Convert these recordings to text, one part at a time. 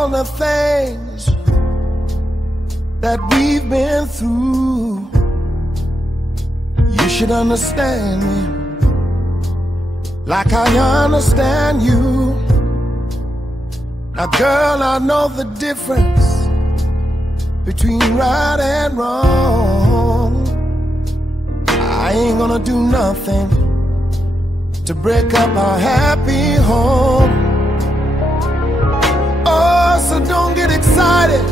all the things that we've been through, you should understand me like I understand you. Now girl, I know the difference between right and wrong. I ain't gonna do nothing to break up our happy home. Oh, so don't get excited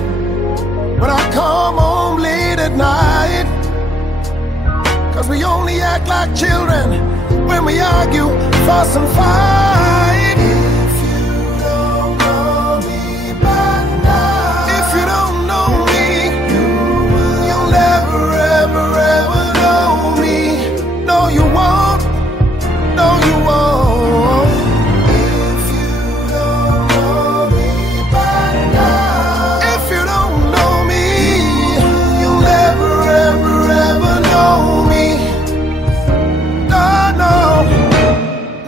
when I come home late at night, 'cause we only act like children when we argue, fuss and fight. If you don't know me by now, if you don't know me, you'll never, ever, ever know me. No, you won't. No, you won't. If you don't know me by now, if you don't know me, you'll never, ever, ever know me. No, no,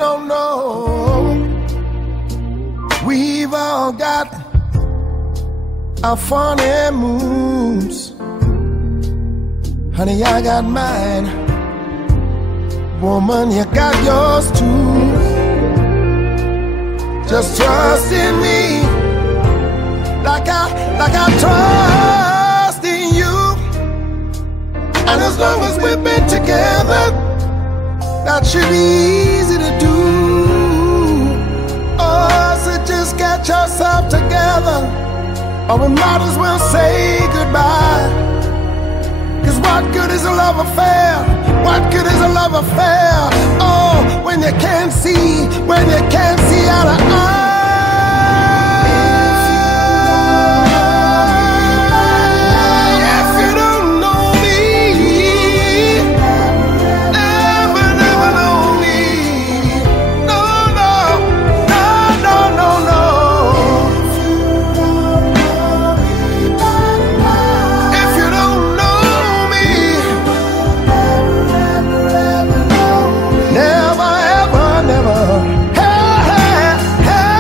no, no. We've all got our funny moves. Honey, I got mine. Woman, you got yours too. Just trust in me like I trust in you. And as long as we've been together, that should be easy to do. Oh, so just get yourself together, or we might as well say goodbye. 'Cause what good is a love affair? What good is a love affair? Oh, when you can't see eye to eye. If you don't know me, never, never know me. No, no, no, no, no, no. If you don't know me, never, ever, never. Hey, hey, hey.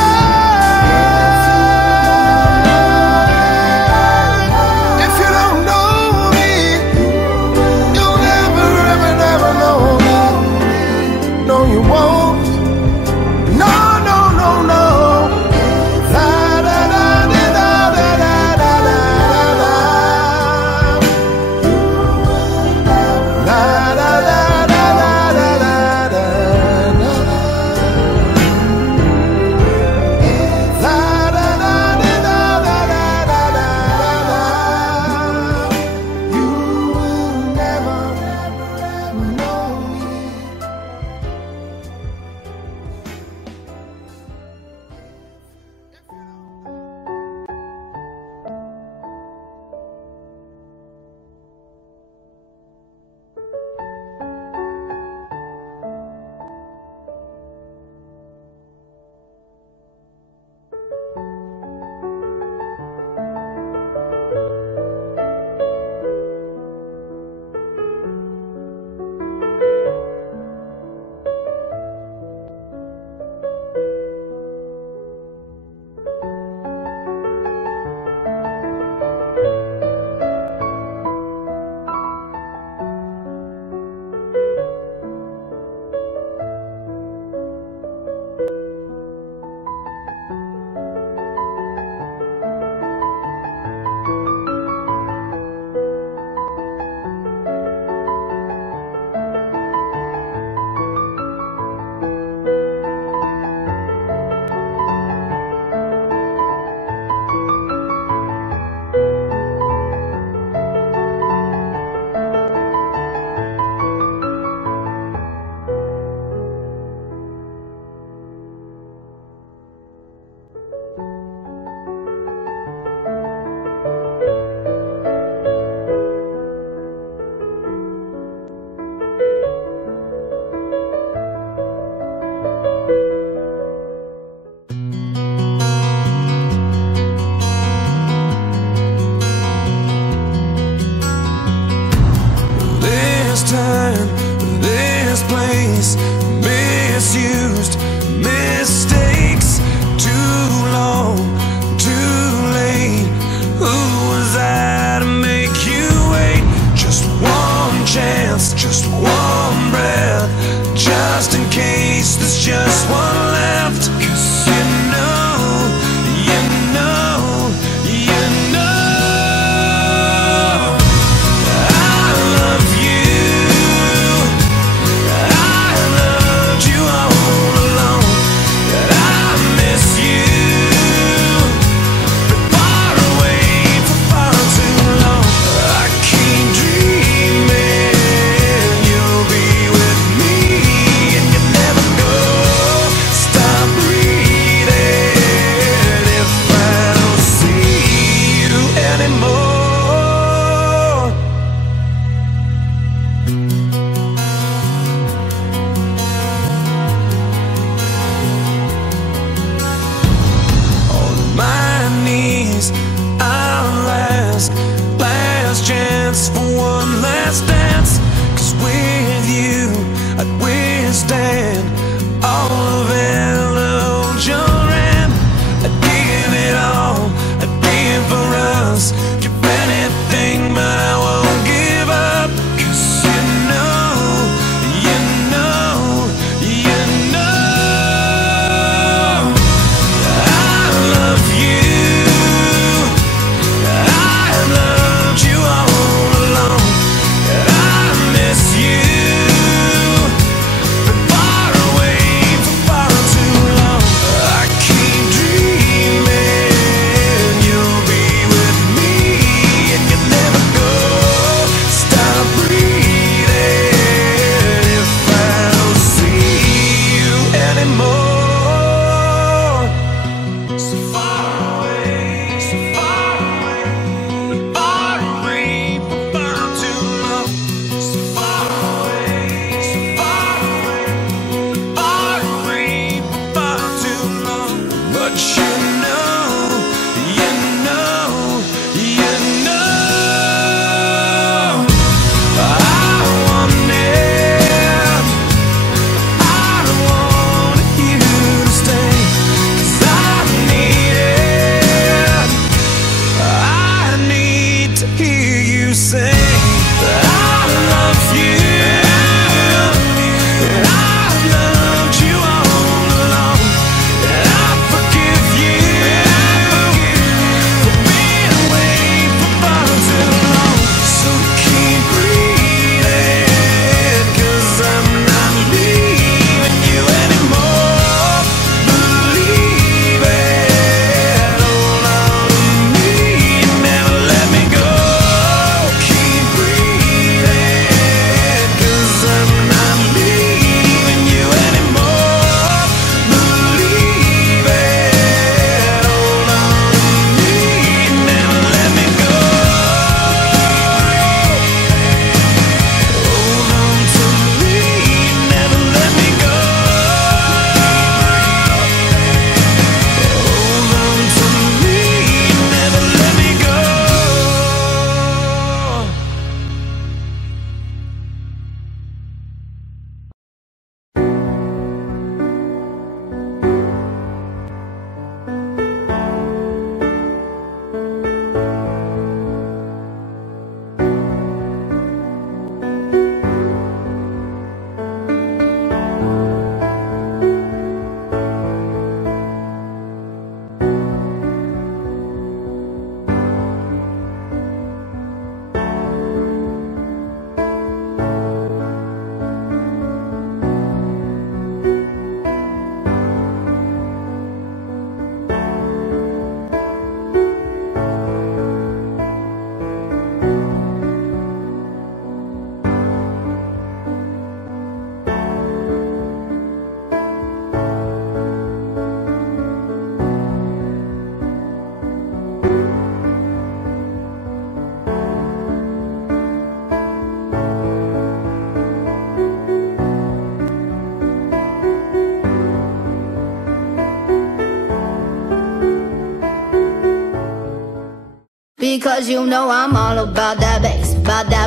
Because you know I'm all about that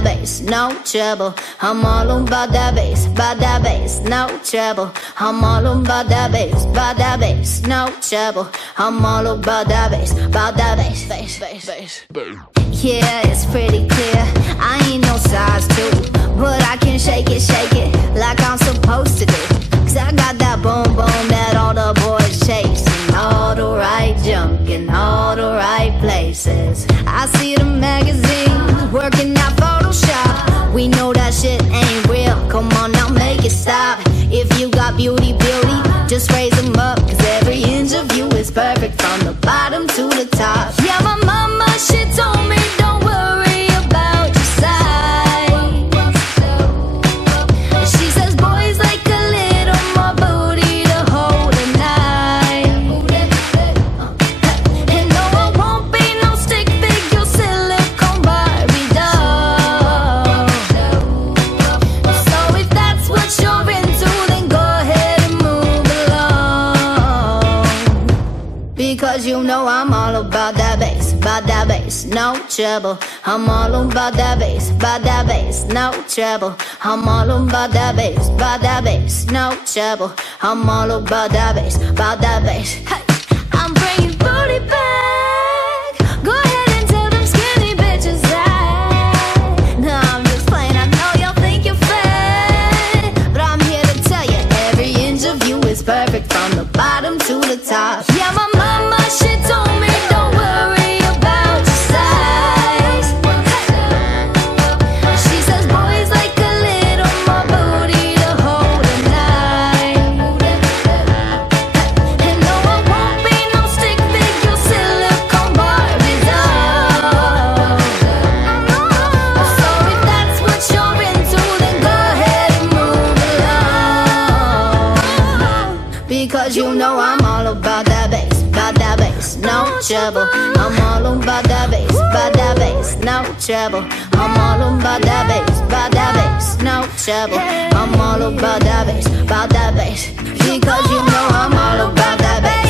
bass, no trouble. I'm all about that bass, no trouble. I'm all about that bass, no trouble. I'm all about that bass, bass. Yeah, it's pretty clear, I ain't no size 2, but I can shake it like I'm supposed to do. Cause I got that boom boom that all the boys chase, and all the right junk in all the right places. I see the magazines working out Photoshop. We know that shit ain't real, come on now make it stop. If you got beauty, just raise them up. Cause every inch of you is perfect from the bottom to the top. Yeah, my mama, she told me don't worry about your size. She says boys like a little more booty to hold at night. And no, I won't be no stick figure silicone Barbie doll. So if that's what you're into, then go ahead and move along. Because you know I'm all about that bass, no trouble. I'm all about that bass, no trouble. I'm all about that bass, no trouble. I'm all about that bass, Hey, I'm bringing booty back. Go ahead and tell them skinny bitches that. No, I'm just playing, I know y'all think you're fat, but I'm here to tell you, every inch of you is perfect from the bottom to the top. Yeah, my mama, she told me don't worry about your size. She says boys like a little more booty to hold at night. And no, I won't be no stick figure silicone Barbie doll. So if that's what you're into, then go ahead and move along. Because you know I'm all about that bass, no trouble. I'm all about that bass, no trouble. I'm all about that bass, no trouble. I'm all about that bass, Because you know I'm all about that bass.